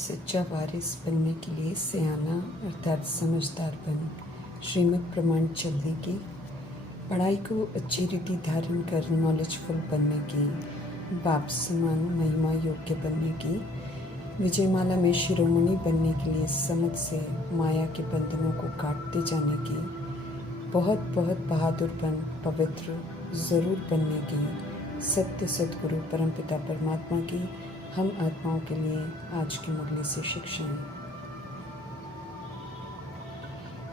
सच्चा वारिस बनने के लिए सयाना अर्थात समझदार बन श्रीमद् प्रमाण चलने की, पढ़ाई को अच्छी रीति धारण कर नॉलेजफुल बनने की, बाप समान महिमा योग्य बनने की, विजयमाला में शिरोमणि बनने के लिए समझ से माया के बंधनों को काटते जाने की, बहुत बहुत बहादुर बन पवित्र ज़रूर बनने की, सत्य सद्गुरु परमपिता परमात्मा की हम आत्माओं के लिए आज की मुरली से शिक्षाएं।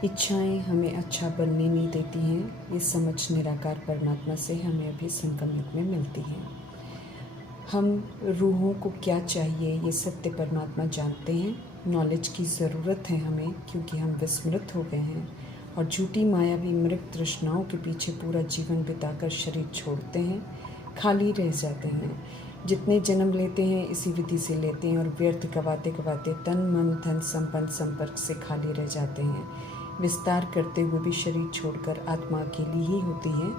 इच्छाएं हमें अच्छा बनने नहीं देती हैं, ये समझ निराकार परमात्मा से हमें अभी संगम युग में मिलती है। हम रूहों को क्या चाहिए ये सत्य परमात्मा जानते हैं। नॉलेज की ज़रूरत है हमें, क्योंकि हम विस्मृत हो गए हैं और झूठी मायावी मृग तृष्णाओं के पीछे पूरा जीवन बिताकर शरीर छोड़ते हैं, खाली रह जाते हैं। जितने जन्म लेते हैं इसी विधि से लेते हैं और व्यर्थ गवाते गवाते तन मन धन संपन्न संपर्क से खाली रह जाते हैं। विस्तार करते हुए भी शरीर छोड़कर आत्मा अकेली ही होती है।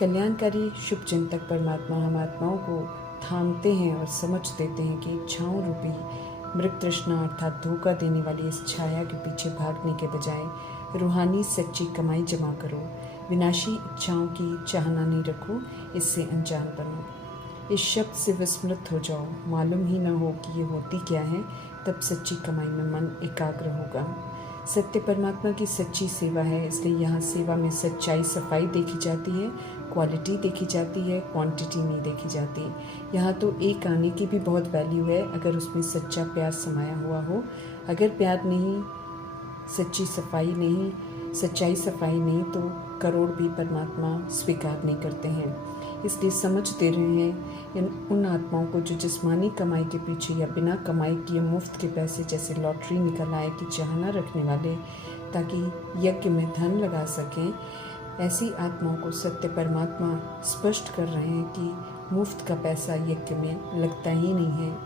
कल्याणकारी शुभ चिंतक परमात्मा हम आत्माओं को थामते हैं और समझ देते हैं कि इच्छाओं रूपी मृग तृष्णा अर्थात धोखा देने वाली इस छाया के पीछे भागने के बजाय रूहानी सच्ची कमाई जमा करो। विनाशी इच्छाओं की चाहना नहीं रखो, इससे अनजान बनो। इस शब्द से विस्मृत हो जाओ, मालूम ही न हो कि ये होती क्या है, तब सच्ची कमाई में मन एकाग्र होगा। सत्य परमात्मा की सच्ची सेवा है, इसलिए यहाँ सेवा में सच्चाई सफाई देखी जाती है, क्वालिटी देखी जाती है, क्वांटिटी नहीं देखी जाती। यहाँ तो एक आने की भी बहुत वैल्यू है अगर उसमें सच्चा प्यार समाया हुआ हो। अगर प्यार नहीं, सच्ची सफाई नहीं, सच्चाई सफाई नहीं तो करोड़ भी परमात्मा स्वीकार नहीं करते हैं। इसलिए समझ दे रहे हैं उन आत्माओं को जो जिस्मानी कमाई के पीछे या बिना कमाई किए मुफ्त के पैसे जैसे लॉटरी निकल आए की चाहना रखने वाले, ताकि यज्ञ में धन लगा सकें। ऐसी आत्माओं को सत्य परमात्मा स्पष्ट कर रहे हैं कि मुफ्त का पैसा यज्ञ में लगता ही नहीं है।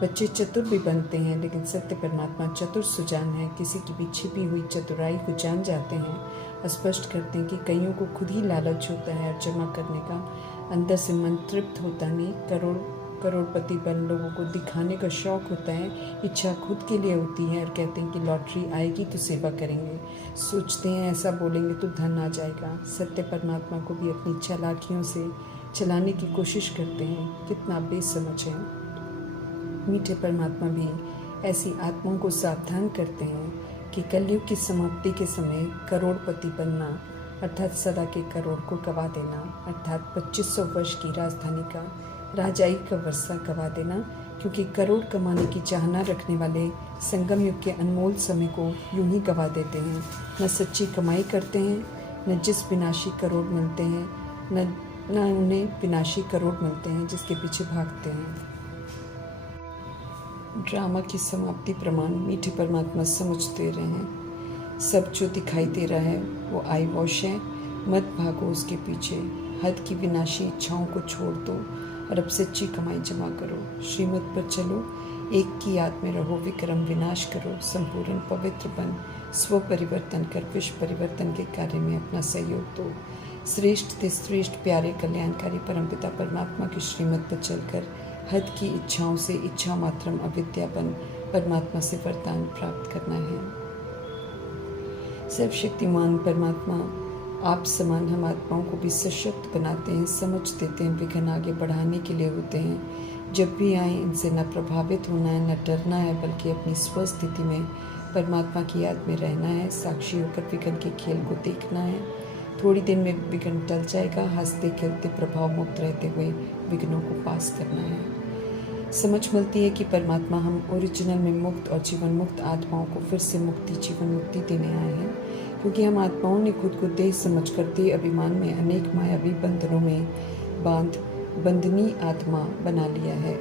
बच्चे चतुर भी बनते हैं, लेकिन सत्य परमात्मा चतुर सुजान है, किसी की भी छिपी हुई चतुराई को जान जाते हैं। स्पष्ट करते हैं कि कईयों को खुद ही लालच होता है और जमा करने का, अंदर से मन तृप्त होता नहीं। करोड़पति बन लोगों को दिखाने का शौक होता है, इच्छा खुद के लिए होती है और कहते हैं कि लॉटरी आएगी तो सेवा करेंगे। सोचते हैं ऐसा बोलेंगे तो धन आ जाएगा। सत्य परमात्मा को भी अपनी चालाकियों से चलाने की कोशिश करते हैं, कितना बेसमझ है। मीठे परमात्मा भी ऐसी आत्माओं को सावधान करते हैं कि कलयुग की समाप्ति के समय करोड़पति बनना अर्थात सदा के करोड़ को गवा देना, अर्थात 2500 वर्ष की राजधानी का राजाई का वर्षा गवा देना, क्योंकि करोड़ कमाने की चाहना रखने वाले संगम युग के अनमोल समय को यूं ही गवा देते हैं। न सच्ची कमाई करते हैं, न जिस विनाशी करोड़ मिलते हैं, न उन्हें विनाशी करोड़ मिलते हैं जिसके पीछे भागते हैं। ड्रामा की समाप्ति प्रमाण मीठे परमात्मा समझ दे रहे हैं। सब जो दिखाई दे रहा है वो आई वॉश है, मत भागो उसके पीछे। हद की विनाशी इच्छाओं को छोड़ दो और अब सच्ची कमाई जमा करो। श्रीमत पर चलो, एक की याद में रहो, विक्रम विनाश करो, संपूर्ण पवित्र बन, स्व परिवर्तन कर विश्व परिवर्तन के कार्य में अपना सहयोग दो। श्रेष्ठ ते श्रेष्ठ प्यारे कल्याणकारी परमपिता परमात्मा की श्रीमत पर चलकर हद की इच्छाओं से इच्छा मात्रम अविद्या बन परमात्मा से वरदान प्राप्त करना है। सर्वशक्तिमान परमात्मा आप समान हम आत्माओं को भी सशक्त बनाते हैं, समझ देते हैं, विघ्न आगे बढ़ाने के लिए होते हैं। जब भी आए इनसे न प्रभावित होना है, न डरना है, बल्कि अपनी स्वस्थिति में परमात्मा की याद में रहना है। साक्षी होकर विघ्न के खेल को देखना है। थोड़ी देर में विघ्न टल जाएगा, हंसते खेलते प्रभाव मुक्त रहते हुए विघ्नों को पास करना है। समझ मिलती है कि परमात्मा हम ओरिजिनल में मुक्त और जीवन मुक्त आत्माओं को फिर से मुक्ति जीवन मुक्ति देने आए हैं, क्योंकि हम आत्माओं ने खुद को देह समझकर देह अभिमान में अनेक मायावी बंधनों में बांध बंधनी आत्मा बना लिया है।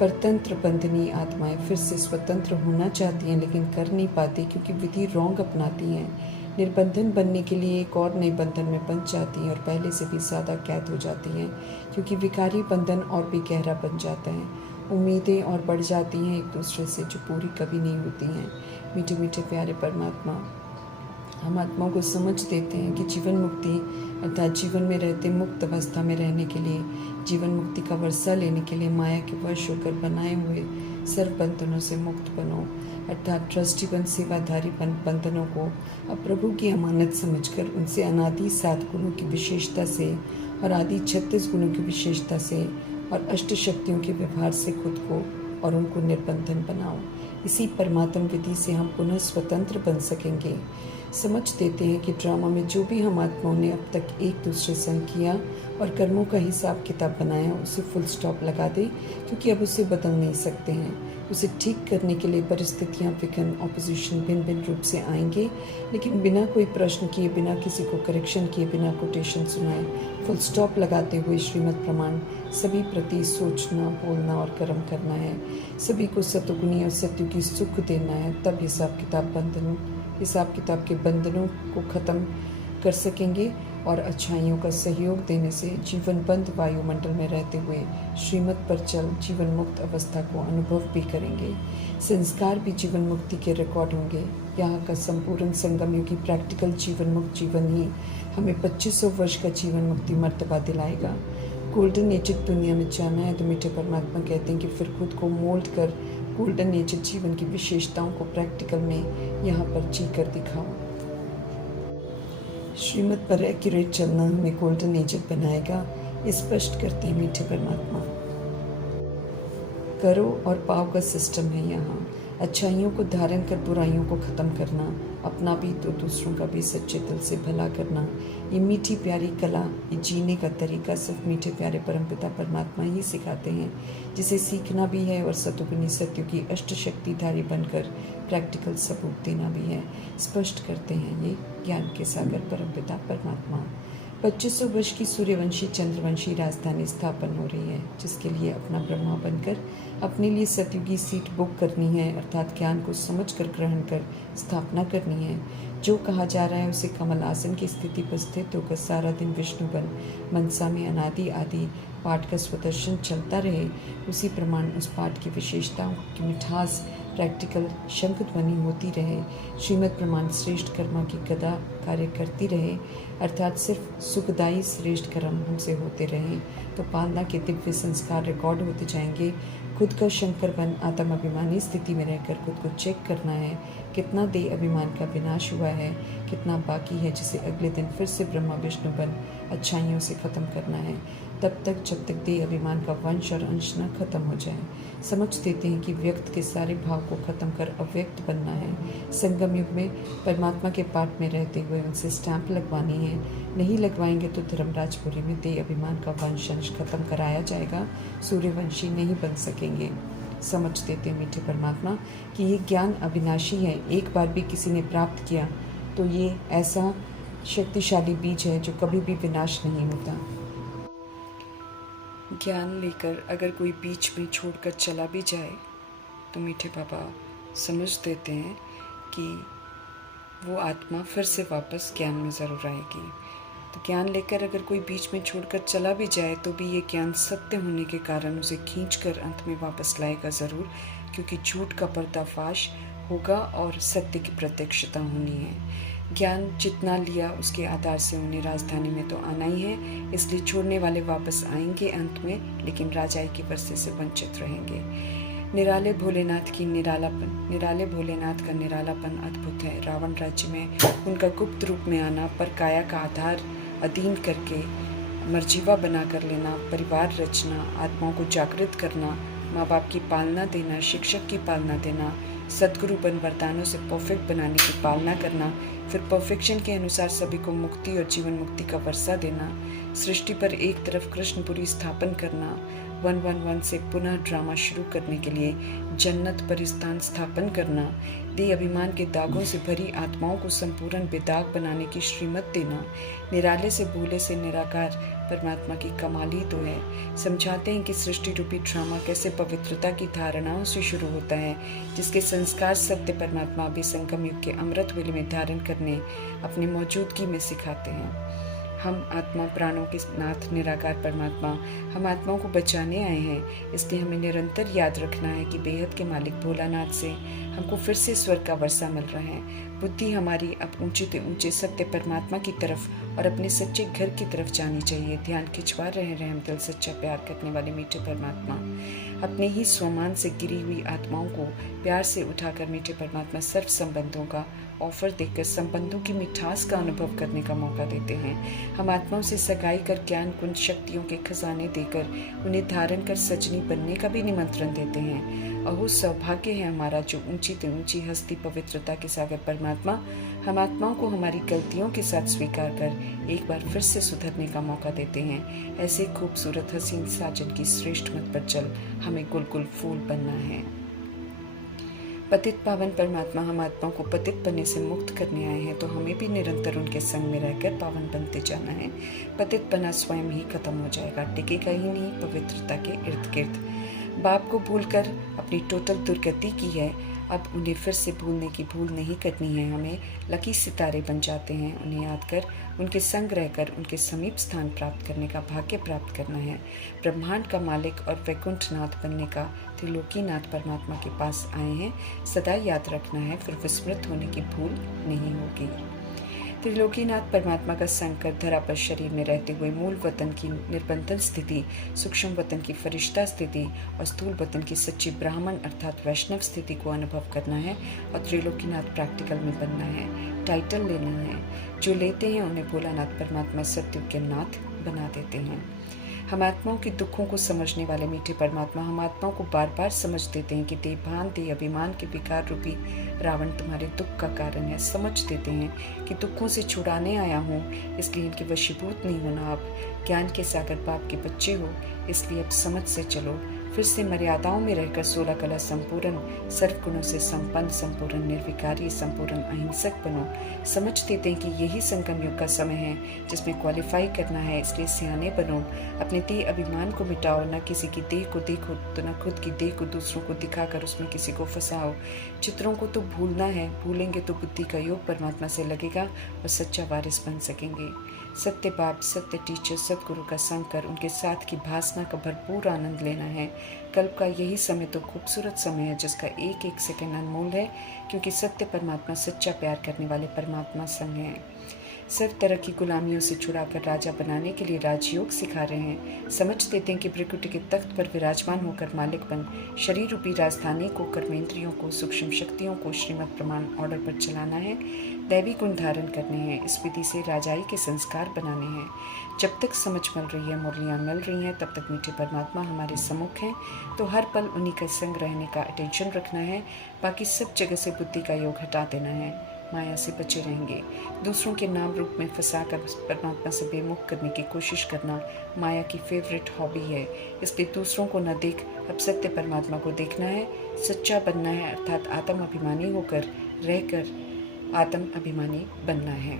परतंत्र बंधनी आत्माएं फिर से स्वतंत्र होना चाहती हैं, लेकिन कर नहीं पाती, क्योंकि विधि रोंग अपनाती हैं। निर्बंधन बनने के लिए एक और नए बंधन में बंध जाती हैं और पहले से भी ज़्यादा कैद हो जाती हैं, क्योंकि विकारी बंधन और भी गहरा बन जाता है। उम्मीदें और बढ़ जाती हैं एक दूसरे से, जो पूरी कभी नहीं होती हैं। मीठे मीठे प्यारे परमात्मा हम आत्माओं को समझ देते हैं कि जीवन मुक्ति अर्थात जीवन में रहते मुक्त अवस्था में रहने के लिए, जीवन मुक्ति का वर्षा लेने के लिए माया के वश होकर बनाए हुए सर्व बंधनों से मुक्त बनो, अर्थात ट्रस्टीपन सेवाधारी बंधनों को अब प्रभु की अमानत समझकर उनसे अनादि 7 गुणों की विशेषता से और आदि 36 गुणों की विशेषता से और अष्ट शक्तियों के व्यवहार से खुद को और उनको निर्बंधन बनाओ। इसी परमात्म विधि से हम पुनः स्वतंत्र बन सकेंगे। समझ देते हैं कि ड्रामा में जो भी हम आत्माओं ने अब तक एक दूसरे संग किया और कर्मों का हिसाब किताब बनाया, उसे फुल स्टॉप लगा दे, क्योंकि अब उसे बदल नहीं सकते हैं। उसे ठीक करने के लिए परिस्थितियाँ, विघ्न, ऑपोजिशन भिन्न भिन्न रूप से आएंगे, लेकिन बिना कोई प्रश्न किए, बिना किसी को करेक्शन किए, बिना कोटेशन सुनाए, फुल स्टॉप लगाते हुए श्रीमद् प्रमाण सभी प्रति सोचना, बोलना और कर्म करना है। सभी को सतुगुणी और सत्युगी सुख देना है। तब हिसाब किताब के बंधनों को खत्म कर सकेंगे और अच्छाइयों का सहयोग देने से जीवन बंद वायुमंडल में रहते हुए श्रीमत पर चल जीवन मुक्त अवस्था को अनुभव भी करेंगे। संस्कार भी जीवन मुक्ति के रिकॉर्ड होंगे। यहाँ का संपूर्ण संगम युगी प्रैक्टिकल जीवन मुक्त जीवन ही हमें 2500 वर्ष का जीवन मुक्ति मर्तबा दिलाएगा। गोल्डन एजेड दुनिया में जाना है तो मीठे परमात्मा कहते हैं कि फिर खुद को मोल्ड कर गोल्डन एजेड जीवन की विशेषताओं को प्रैक्टिकल में यहाँ पर जी कर दिखाओ। श्रीमत पर एक्यूरेट चलना हमें गोल्डन एजेड बनाएगा, स्पष्ट करते हैं मीठे परमात्मा। करो और पाओ का सिस्टम है यहाँ। अच्छाइयों को धारण कर बुराइयों को ख़त्म करना, अपना भी तो दूसरों का भी सच्चे दिल से भला करना, ये मीठी प्यारी कला, ये जीने का तरीका सिर्फ मीठे प्यारे परमपिता परमात्मा ही सिखाते हैं, जिसे सीखना भी है और सतुगुणी सत्य की अष्ट शक्तिधारी बनकर प्रैक्टिकल सबूत देना भी है। स्पष्ट करते हैं ये ज्ञान के सागर परमपिता परमात्मा। 2500 वर्ष की सूर्यवंशी चंद्रवंशी राजधानी स्थापन हो रही है, जिसके लिए अपना ब्रह्मा बनकर अपने लिए सतयुगी सीट बुक करनी है, अर्थात ज्ञान को समझकर ग्रहण कर स्थापना करनी है। जो कहा जा रहा है उसे कमल आसन की स्थिति पर स्थित होकर सारा दिन विष्णु बन मनसा में अनादि आदि पाठ का स्वदर्शन चलता रहे, उसी प्रमाण उस पाठ की विशेषताओं की मिठास प्रैक्टिकल शंखध्वनि होती रहे। श्रीमद् प्रमाण श्रेष्ठ कर्मा की गदा कार्य करती रहे, अर्थात सिर्फ सुखदायी श्रेष्ठ कर्म हमसे होते रहें, तो पालना के दिव्य संस्कार रिकॉर्ड होते जाएंगे। खुद का शंकर बन आत्म अभिमानी स्थिति में रहकर खुद को चेक करना है, कितना देह अभिमान का विनाश हुआ है, कितना बाकी है, जिसे अगले दिन फिर से ब्रह्मा विष्णु बन अच्छाइयों से ख़त्म करना है, तब तक जब तक देह अभिमान का वंश और अंश न खत्म हो जाए। समझ देते हैं कि व्यक्त के सारे भाव को खत्म कर अव्यक्त बनना है। संगम युग में परमात्मा के पाठ में रहते हुए उनसे स्टैंप लगवानी है, नहीं लगवाएंगे तो धर्मराजपुरी में देह अभिमान का वंश अंश खत्म कराया जाएगा, सूर्यवंशी नहीं बन सकेंगे। समझ देते हैं मीठे परमात्मा कि ये ज्ञान अविनाशी है, एक बार भी किसी ने प्राप्त किया तो ये ऐसा शक्तिशाली बीज है जो कभी भी विनाश नहीं होता। ज्ञान लेकर अगर कोई बीच में छोड़कर चला भी जाए तो मीठे बाबा समझ देते हैं कि वो आत्मा फिर से वापस ज्ञान में ज़रूर आएगी। तो ज्ञान लेकर अगर कोई बीच में छोड़कर चला भी जाए तो भी ये ज्ञान सत्य होने के कारण उसे खींचकर अंत में वापस लाएगा ज़रूर, क्योंकि झूठ का पर्दाफाश होगा और सत्य की प्रत्यक्षता होनी है। ज्ञान जितना लिया उसके आधार से उन्हें राजधानी में तो आना ही है, इसलिए छोड़ने वाले वापस आएंगे अंत में, लेकिन राजाई की वर्षे से वंचित रहेंगे। निराले भोलेनाथ का निरालापन अद्भुत है। रावण राज्य में उनका गुप्त रूप में आना, पर काया का आधार अधीन करके मर्जीवा बना कर लेना, परिवार रचना, आत्माओं को जागृत करना, माँ बाप की पालना देना, शिक्षक की पालना देना, सद्गुरु बन वरदानों से परफेक्ट बनाने की पालना करना, फिर परफेक्शन के अनुसार सभी को मुक्ति और जीवन मुक्ति का वर्षा देना, सृष्टि पर एक तरफ कृष्णपुरी स्थापन करना, 111 से पुनः ड्रामा शुरू करने के लिए जन्नत पर स्थान स्थापन करना, देह अभिमान के दागों से भरी आत्माओं को संपूर्ण बेदाग बनाने की श्रीमत देना, निराले से भूले से निराकार परमात्मा की कमाल ही तो है। समझाते हैं कि सृष्टि रूपी ड्रामा कैसे पवित्रता की धारणाओं से शुरू होता है, जिसके संस्कार सत्य परमात्मा भी संगम युग के अमृत वेले में धारण करने अपनी मौजूदगी में सिखाते हैं। हम आत्मा प्राणों के नाथ निराकार परमात्मा हम आत्माओं को बचाने आए हैं, इसलिए हमें निरंतर याद रखना है कि बेहद के मालिक भोलानाथ से हमको फिर से स्वर्ग का वर्षा मिल रहा है। बुद्धि हमारी अब ऊंचे से ऊंचे सत्य परमात्मा की तरफ और अपने सच्चे घर की तरफ जानी चाहिए। ध्यान खिंचवा रहे रहम दिल सच्चा प्यार करने वाले मीठे परमात्मा, अपने ही स्वमान से गिरी हुई आत्माओं को प्यार से उठाकर मीठे परमात्मा सर्व संबंधों का ऑफर देकर संबंधों की मिठास का अनुभव करने का मौका देते हैं। हम आत्माओं से सगाई कर ज्ञान कुंज शक्तियों के खजाने देकर उन्हें धारण कर सजनी बनने का भी निमंत्रण देते हैं। अहो सौभाग्य है हमारा जो ऊंची से ऊंची हस्ती पवित्रता के सागर परमात्मा हम आत्माओं को हमारी गलतियों के साथ स्वीकार कर एक बार फिर से सुधरने का मौका देते हैं। ऐसे खूबसूरत हसीन साजन की श्रेष्ठ मत पर चल, हमें गुलगुल फूल बनना है। पतित पावन परमात्मा हम आत्माओं को पतित बनने से मुक्त करने आए हैं, तो हमें भी निरंतर उनके संग में रहकर पावन बनते जाना है। पतित बना स्वयं ही खत्म हो जाएगा, टिकेगा ही नहीं पवित्रता के इर्द गिर्द। बाप को भूलकर अपनी टोटल दुर्गति की है, अब उन्हें फिर से भूलने की भूल नहीं करनी है। हमें लकी सितारे बन जाते हैं, उन्हें याद कर उनके संग रहकर उनके समीप स्थान प्राप्त करने का भाग्य प्राप्त करना है। ब्रह्मांड का मालिक और वैकुंठनाथ बनने का त्रिलोकीनाथ परमात्मा के पास आए हैं, सदा याद रखना है, फिर विस्मृत होने की भूल नहीं होगी। त्रिलोकीनाथ परमात्मा का संग कर धरा पर शरीर में रहते हुए मूल वतन की निर्बंधन स्थिति, सूक्ष्म वतन की फरिश्ता स्थिति और स्थूल वतन की सच्ची ब्राह्मण अर्थात वैष्णव स्थिति को अनुभव करना है और त्रिलोकीनाथ प्रैक्टिकल में बनना है, टाइटल लेना है। जो लेते हैं उन्हें भोलानाथ परमात्मा सत्युग के नाथ बना देते हैं। हम आत्माओं के दुखों को समझने वाले मीठे परमात्मा हम आत्माओं को बार बार समझ देते हैं कि देहभान देह अभिमान के विकार रूपी रावण तुम्हारे दुख का कारण है। समझ देते हैं कि दुखों से छुड़ाने आया हूँ, इसलिए इनके वशीभूत नहीं होना। अब ज्ञान के सागर बाप के बच्चे हो, इसलिए अब समझ से चलो, फिर से मर्यादाओं में रहकर 16 कला संपूर्ण सर्व गुणों से संपन्न संपूर्ण निर्विकारी संपूर्ण अहिंसक बनो। समझ देते हैं कि यही संगम युग का समय है जिसमें क्वालिफाई करना है, इसलिए सियाने बनो। अपने देह अभिमान को मिटाओ, न किसी की देह को देखो तो न खुद की देह को दूसरों को दिखाकर उसमें किसी को फंसाओ। चित्रों को तो भूलना है, भूलेंगे तो बुद्धि का योग परमात्मा से लगेगा और सच्चा वारिस बन सकेंगे। सत्य बाप सत्य टीचर सतगुरु का संग कर उनके साथ की भासना का भरपूर आनंद लेना है। कल्प का यही समय तो खूबसूरत समय है जिसका एक एक सेकंड अनमोल है, क्योंकि सत्य परमात्मा सच्चा प्यार करने वाले परमात्मा संग है। सर्व तरह की गुलामियों से छुड़ाकर राजा बनाने के लिए राजयोग सिखा रहे हैं। समझ देते हैं कि प्रकृति के तख्त पर विराजमान होकर मालिक बन शरीर रूपी राजधानी को, कर्मेंद्रियों को, सूक्ष्म शक्तियों को श्रीमद प्रमाण ऑर्डर पर चलाना है। दैवी गुण धारण करने हैं, इस विधि से राजाई के संस्कार बनाने हैं। जब तक समझ मिल रही है, मुरलियाँ मिल रही हैं, तब तक मीठे परमात्मा हमारे सम्मुख हैं, तो हर पल उन्हीं का संग रहने का अटेंशन रखना है। बाकी सब जगह से बुद्धि का योग हटा देना है, माया से बचे रहेंगे। दूसरों के नाम रूप में फंसाकर परमात्मा से बेमुख करने की कोशिश करना माया की फेवरेट हॉबी है, इसलिए दूसरों को न देख अब सत्य परमात्मा को देखना है। सच्चा बनना है अर्थात आत्म अभिमानी होकर रहकर आत्म अभिमानी बनना है।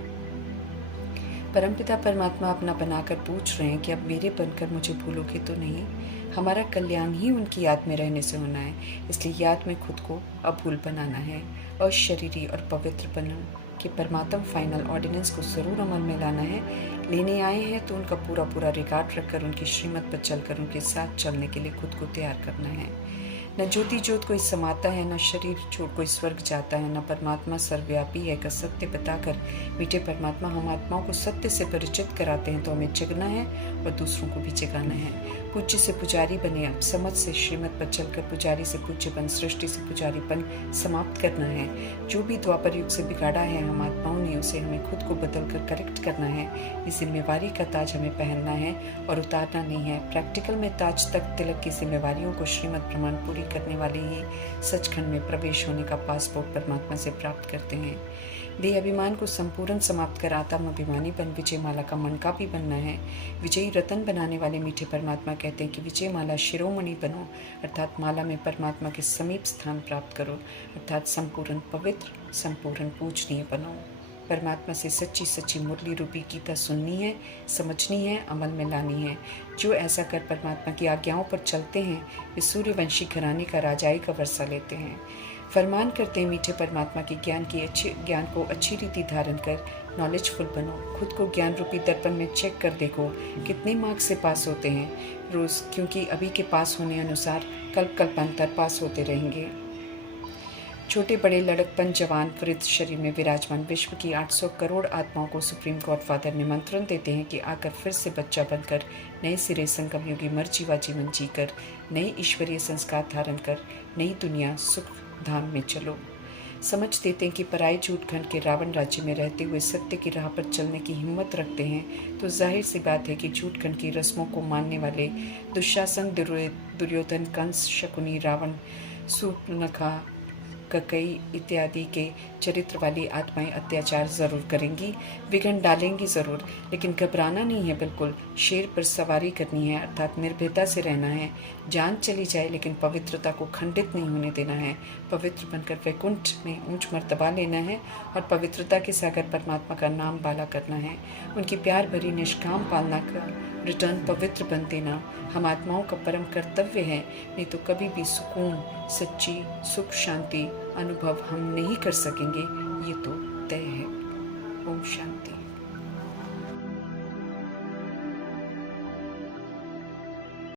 परमपिता परमात्मा अपना बनाकर पूछ रहे हैं कि अब मेरे बनकर मुझे भूलोगे तो नहीं। हमारा कल्याण ही उनकी याद में रहने से होना है, इसलिए याद में खुद को अभूल बनाना है। अशरीरी और पवित्र बनो कि परमात्मा फाइनल ऑर्डिनेंस को ज़रूर अमल में लाना है। लेने आए हैं तो उनका पूरा पूरा रिकॉर्ड रखकर उनकी श्रीमत पर चलकर उनके साथ चलने के लिए खुद को तैयार करना है। न ज्योति ज्योत कोई समाता है, न शरीर छोड़ कोई स्वर्ग जाता है, न परमात्मा सर्वव्यापी है का सत्य बताकर मीठे परमात्मा हम आत्माओं को सत्य से परिचित कराते हैं। तो हमें जगना है और दूसरों को भी जगाना है। पूज्य से पुजारी बने, अब समझ से श्रीमत पर चलकर पुजारी से पूज्य बन सृष्टि से पुजारीपन समाप्त करना है। जो भी द्वापर युग से बिगाड़ा है हम आत्माओं ने, उसे हमें खुद को बदल कर करेक्ट करना है। इस जिम्मेवारी का ताज हमें पहनना है और उतारना नहीं है। प्रैक्टिकल में ताज तक तिलक की जिम्मेवारियों को श्रीमत प्रमाण पूरी करने वाले ही सचखंड में प्रवेश होने का पासपोर्ट परमात्मा से प्राप्त करते हैं। देह अभिमान को संपूर्ण समाप्त कर आत्म अभिमानी बन विजय माला का मनका भी बनना है। विजयी रतन बनाने वाले मीठे परमात्मा कहते हैं कि विजय माला शिरोमणि बनो, अर्थात माला में परमात्मा के समीप स्थान प्राप्त करो, अर्थात संपूर्ण पवित्र संपूर्ण पूजनीय बनो। परमात्मा से सच्ची सच्ची मुरली रूपी गीता सुननी है, समझनी है, अमल में लानी है। जो ऐसा कर परमात्मा की आज्ञाओं पर चलते हैं वे सूर्यवंशी घराने का राजाई का वर्षा लेते हैं। फरमान करते हैं मीठे परमात्मा के ज्ञान को अच्छी रीति धारण कर नॉलेजफुल बनो। खुद को ज्ञान रूपी दर्पण में चेक कर देखो कितने मार्क्स से पास होते हैं रोज़, क्योंकि अभी के पास होने अनुसार कल्पांतर पास होते रहेंगे। छोटे बड़े लड़कपन जवान वृद्ध शरीर में विराजमान विश्व की 800 करोड़ आत्माओं को सुप्रीम गॉडफादर निमंत्रण देते हैं कि आकर फिर से बच्चा बनकर नए सिरे संगम योगी मर्जीवा जीवन जीकर नए ईश्वरीय संस्कार धारण कर नई दुनिया सुख धाम में चलो। समझ देते हैं कि पराई झूठ खंड के रावण राज्य में रहते हुए सत्य की राह पर चलने की हिम्मत रखते हैं तो जाहिर सी बात है कि झूठ खंड की रस्मों को मानने वाले दुशासन, दुर्योधन, कंस, शकुनी, रावण, सूर्पनखा, ककई इत्यादि के चरित्र वाली आत्माएं अत्याचार ज़रूर करेंगी, विघ्न डालेंगी ज़रूर, लेकिन घबराना नहीं है। बिल्कुल शेर पर सवारी करनी है, अर्थात निर्भयता से रहना है। जान चली जाए लेकिन पवित्रता को खंडित नहीं होने देना है। पवित्र बनकर वैकुंठ में ऊंच मर्तबा लेना है और पवित्रता के सागर परमात्मा का नाम बाला करना है। उनकी प्यार भरी निष्काम पालना का रिटर्न पवित्र बन देना हम आत्माओं का परम कर्तव्य है, नहीं तो कभी भी सुकून, सच्ची सुख शांति अनुभव हम नहीं कर सकेंगे, ये तो तय है। ओम शांति।